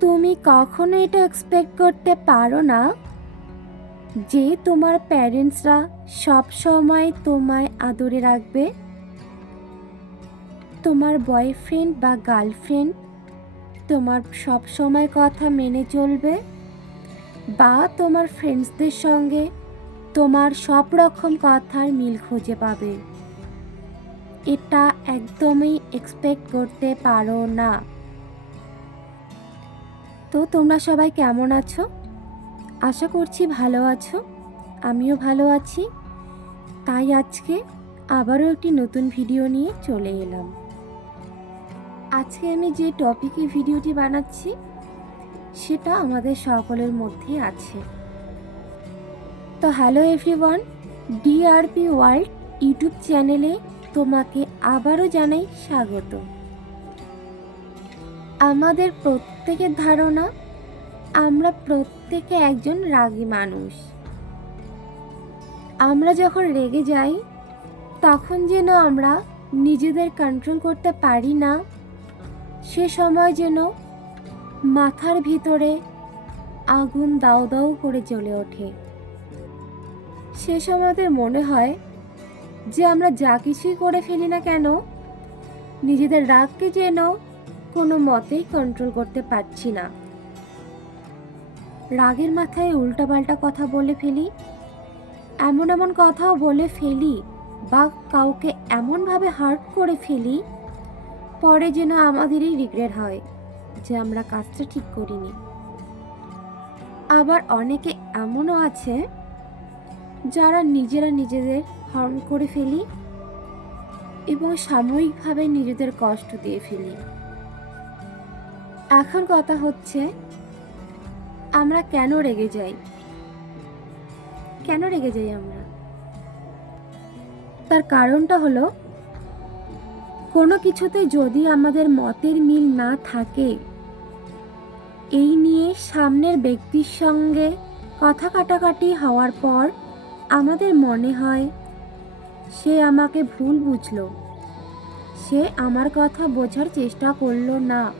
তুমি কখনো এটা এক্সপেক্ট করতে পারো না যে তোমার প্যারেন্টসরা সব সময় তোমায় আদরে রাখবে? তোমার বয়ফ্রেন্ড বা গার্লফ্রেন্ড তোমার সব সময় কথা মেনে চলবে? বা তোমার ফ্রেন্ডসদের সঙ্গে তোমার সব রকম কথার মিল খুঁজে পাবে? এটা একদমই এক্সপেক্ট করতে পারো না। তো তোমরা সবাই কেমন আছো? আশা করছি ভালো আছো। আমিও ভালো আছি। তাই আজকে আবারও একটি নতুন ভিডিও নিয়ে চলে এলাম। আজকে আমি যে টপিকে ভিডিওটি বানাচ্ছি, সেটা আমাদের সকলের মধ্যে আছে। তো hello everyone DRP World YouTube চ্যানেলে তোমাকে আবারও জানাই স্বাগত আমাদের প্রত্যেকের ধারণা, আমরা প্রত্যেকে একজন রাগী মানুষ। আমরা যখন রেগে যাই, তখন যেন আমরা নিজেদের কন্ট্রোল করতে পারি না। সে সময় যেন মাথার ভিতরে আগুন দাউ দাউ করে জ্বলে ওঠে। সে সময় আমাদের মনে হয় যে আমরা যা কিছুই করে ফেলি না কেন, নিজেদের রাগকে যেন কোনো মতেই কন্ট্রোল করতে পারছি না। রাগের মাথায় উল্টাপাল্টা কথা বলে ফেলি। এমন এমন কথাও বলে ফেলি বা কাউকে এমনভাবে হার্ট করে ফেলি, পরে যেন আমাদেরই রিগ্রেট হয় যে আমরা কাজটা ঠিক করিনি। আবার অনেকে এমনও আছে যারা নিজেরা নিজেদের হর্ন করে ফেলি এবং সাময়িকভাবে নিজেদের কষ্ট দিয়ে ফেলি। এখন কথা হচ্ছে, আমরা কেন রেগে যাই? কেন রেগে যাই আমরা? তার কারণটা হলো, কোনো কিছুতে যদি আমাদের মতের মিল না থাকে, এই নিয়ে সামনের ব্যক্তির সঙ্গে কথা কাটাকাটি হওয়ার পর আমাদের মনে হয়, সে আমাকে ভুল বুঝলো। সে আমার কথা বোঝার চেষ্টা করল না।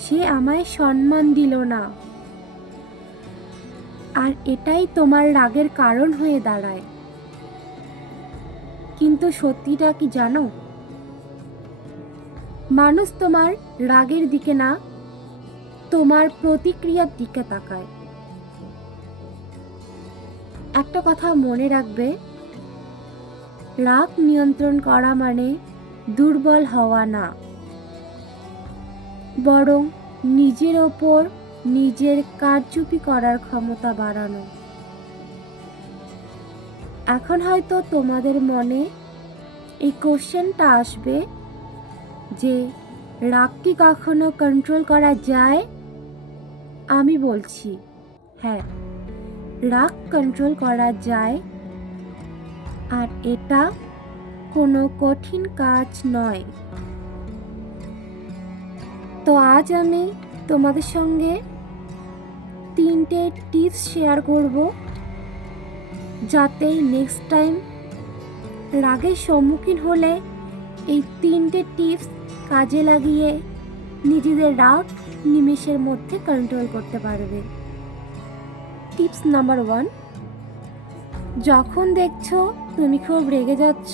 সে আমায় সম্মান দিল না। আর এটাই তোমার রাগের কারণ হয়ে দাঁড়ায়। কিন্তু সত্যিটা কি জানো? মানুষ তোমার রাগের দিকে না, তোমার প্রতিক্রিয়ার দিকে তাকায়। একটা কথা মনে রাখবে, রাগ নিয়ন্ত্রণ করা মানে দুর্বল হওয়া না। বরং নিজের ওপর নিজের কারচুপি করার ক্ষমতা বাড়ানো। এখন হয়তো তোমাদের মনে এই কোশ্চেনটা আসবে যে, রাগ কি কখনো কন্ট্রোল করা যায়? আমি বলছি হ্যাঁ রাগ কন্ট্রোল করা যায়। আর এটা কোনো কঠিন কাজ নয়। তো আজ আমি তোমাদের সঙ্গে তিনটে টিপস শেয়ার করব যাতে নেক্সট টাইম রাগের সম্মুখীন হলে এই তিনটে টিপস কাজে লাগিয়ে নিজেদের রাগ নিমেষের মধ্যে কন্ট্রোল করতে পারবে। টিপস নাম্বার ওয়ান যখন দেখছ তুমি খুব রেগে যাচ্ছ,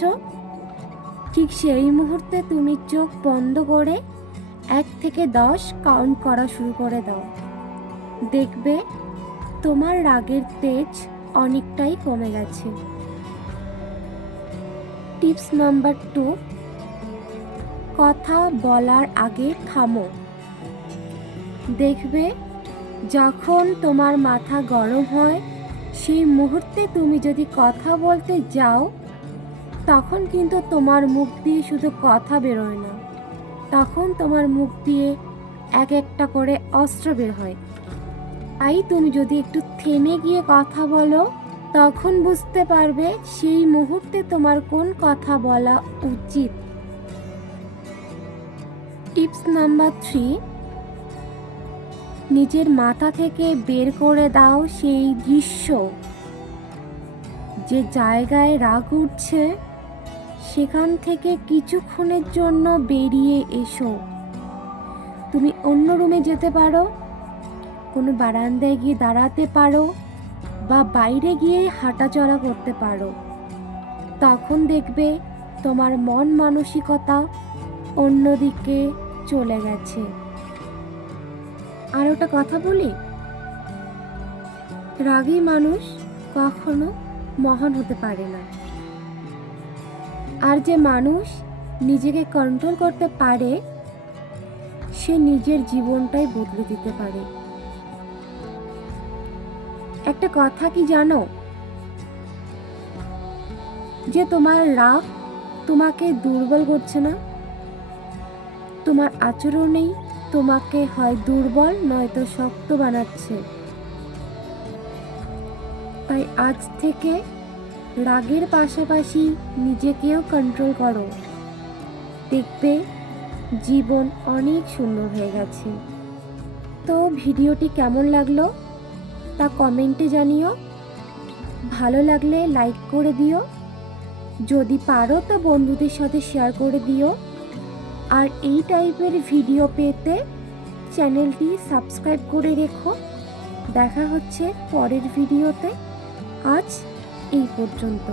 ঠিক সেই মুহূর্তে তুমি চোখ বন্ধ করে এক থেকে দশ কাউন্ট করা শুরু করে দাও। দেখবে তোমার রাগের তেজ অনেকটাই কমে গেছে। টিপস নাম্বার টু, কথা বলার আগে থামো। দেখবে যখন তোমার মাথা গরম হয়, সেই মুহূর্তে তুমি যদি কথা বলতে যাও, তখন কিন্তু তোমার মুখ দিয়ে শুধু কথা বেরোয় না। তখন তোমার মুখ দিয়ে এক একটা করে অস্ত্র বের হয়। তাই তুমি যদি একটু থেমে গিয়ে কথা বলো, তখন বুঝতে পারবে সেই মুহূর্তে তোমার কোন কথা বলা উচিত। টিপস নাম্বার থ্রি, নিজের মাথা থেকে বের করে দাও সেই দৃশ্য। যে জায়গায় রাগ উঠছে সেখান থেকে কিছুক্ষণের জন্য বেরিয়ে এসো। তুমি অন্য রুমে যেতে পারো, কোনো বারান্দায় গিয়ে দাঁড়াতে পারো বা বাইরে গিয়ে হাঁটাচলা করতে পারো। তখন দেখবে তোমার মন মানসিকতা অন্যদিকে চলে গেছে। আর ওটা কথা বলি? রাগী মানুষ কখনো মহান হতে পারে না। আর যে মানুষ নিজেকে কন্ট্রোল করতে পারে, সে নিজের জীবনটাই বদলে দিতে পারে। একটা কথা কি জানো? যে তোমার রাগ তোমাকে দুর্বল করছে না? তোমার আচরণেই তোমাকে হয় দুর্বল, নয়তো শক্ত বানাচ্ছে। তাই আজ থেকে রাগের পাশাপাশি নিজেকেও কন্ট্রোল করো। দেখবে জীবন অনেক সুন্দর হয়ে গেছে। তো ভিডিওটি কেমন লাগল তা কমেন্টে জানিও। ভালো লাগলে লাইক করে দিও। যদি পারো তো বন্ধুদের সাথে শেয়ার করে দিও। আর এই টাইপের ভিডিও পেতে চ্যানেলটি সাবস্ক্রাইব করে রেখো। দেখা হচ্ছে পরের ভিডিওতে আজ এই পর্যন্ত।